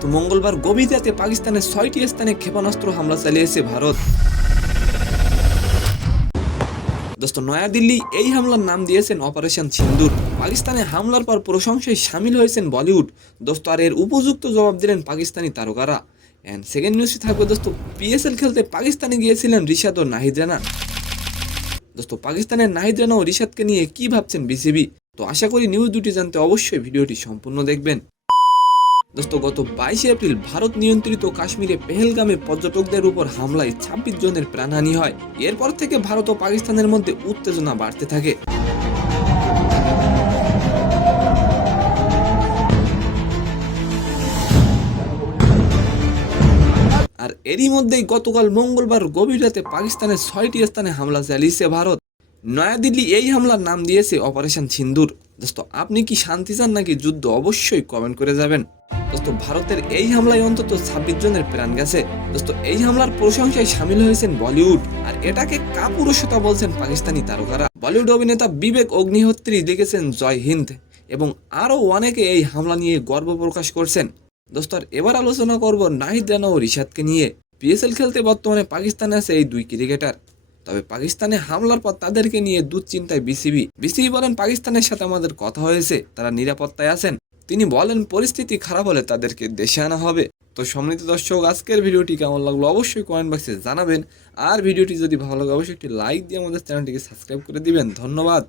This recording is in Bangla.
দোস্ত মঙ্গলবার গভীর রাতে পাকিস্তানের ৬টি স্থানে ক্ষেপণাস্ত্র হামলা চালিয়েছে ভারত। দোস্ত নয়াদিল্লি এই হামলার নাম দিয়েছেন অপারেশন সিন্দুর। পাকিস্তানে হামলার পর প্রশংসায় সামিল হয়েছেন বলিউড। দোস্ত আর এর উপযুক্ত জবাব দিলেন পাকিস্তানি তারকারা। এন্ড সেকেন্ড নিউজে থাকবে দোস্ত পিএসএল খেলতে পাকিস্তানে গিয়েছিলেন রিশাদ ও নাহিদ রানা। দোস্ত পাকিস্তানের নাহিদ রানা ও রিশাদকে নিয়ে কি ভাবছেন বিসিবি? তো আশা করি নিউজ দুটি জানতে অবশ্যই ভিডিওটি সম্পূর্ণ দেখবেন। দোস্ত গত 22 এপ্রিল ভারত নিয়ন্ত্রিত কাশ্মীরে পেহেলগামে পর্যটকদের উপর হামলায় 26 জনের প্রাণহানি হয়। এরপর থেকে ভারত ও পাকিস্তানের মধ্যে উত্তেজনা বাড়তে থাকে। আর এরই মধ্যেই গতকাল মঙ্গলবার গভীর রাতে পাকিস্তানের 6টি স্থানে হামলা চালিয়েছে ভারত। নয়াদিল্লি এই হামলার নাম দিয়েছে অপারেশন সিন্দুর। দোস্ত আপনি কি শান্তি চান নাকি যুদ্ধ? অবশ্যই কমেন্ট করে যাবেন। দোস্ত ভারতের এই হামলায় অন্তত 26 জনের প্রাণ গেছে। দোস্ত এই হামলার প্রশংসায় সামিল হয়েছেন বলিউড, আর এটাকে কাপুরুষতা বলছেন পাকিস্তানি তারকারা। বলিউড অভিনেতা বিবেক অগ্নিহোত্রী লিখেছেন জয় হিন্দ, এবং আরও অনেকে এই হামলা নিয়ে গর্ব প্রকাশ করছেন। দোস্ত এবার আলোচনা করব নাহিদ রানা ও রিশাদকে নিয়ে। পিএসএল খেলতে বর্তমানে পাকিস্তানে আছে এই দুই ক্রিকেটার। তবে পাকিস্তানে হামলার পর তাদেরকে নিয়ে দুশ্চিন্তায় বিসিবি বলেন পাকিস্তানের সাথে আমাদের কথা হয়েছে, তারা নিরাপত্তায় আছেন। তিনি বলেন পরিস্থিতি খারাপ হলে তাদেরকে দেশে আনা হবে। তো সম্মানিত দর্শক, আজকের ভিডিওটি কেমন লাগলো অবশ্যই কমেন্ট বক্সে জানাবেন। আর ভিডিওটি যদি ভালো লাগে অবশ্যই একটি লাইক দিয়ে আমাদের চ্যানেলটিকে সাবস্ক্রাইব করে দিবেন। ধন্যবাদ।